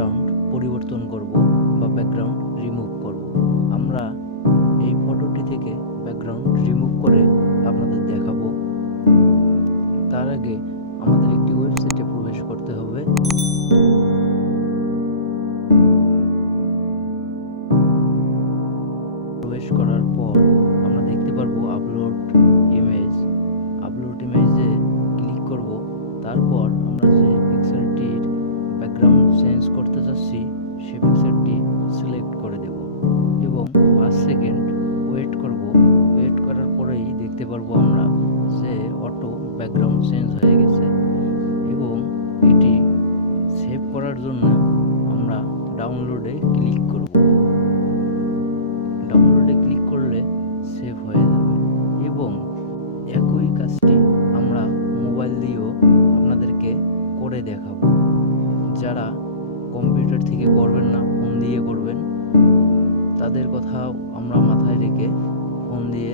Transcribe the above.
Background পরিবর্তন করব বা ব্যাকগ্রাউন্ড রিমুভ করব। আমরা এই ফটোটি থেকে ব্যাকগ্রাউন্ড রিমুভ করে আপনাদের দেখাবো। তার আগে আমাদের একটি ওয়েবসাইটে প্রবেশ করতে হবে। প্রবেশ করার পর আমরা দেখতে পারবো আপলোড ইমেজে ক্লিক করব। তারপর আমরা যে পিক্সেলটির ব্যাকগ্রাউন্ড চেঞ্জ করতে চাচ্ছি সেই পিক্সেলটি সিলেক্ট করে দেব এবং 5 সেকেন্ড ওয়েট করব। ওয়েট করার পরেই দেখতে পারবো আমরা যে অটো ব্যাকগ্রাউন্ড চেঞ্জ হয়ে গেছে এবং এটি সেভ করার জন্য আমরা ডাউনলোডে ক্লিক করব। ডাউনলোডে ক্লিক করলে সেভ হয়ে যাবে এবং একই কাজটি আমরা মোবাইল দিয়েও আপনাদেরকে করে দেখাবো। যারা কম্পিউটার থেকে করবেন না, ফোন দিয়ে করবেন, তাদের কথা আমরা মাথায় রেখে ফোন দিয়ে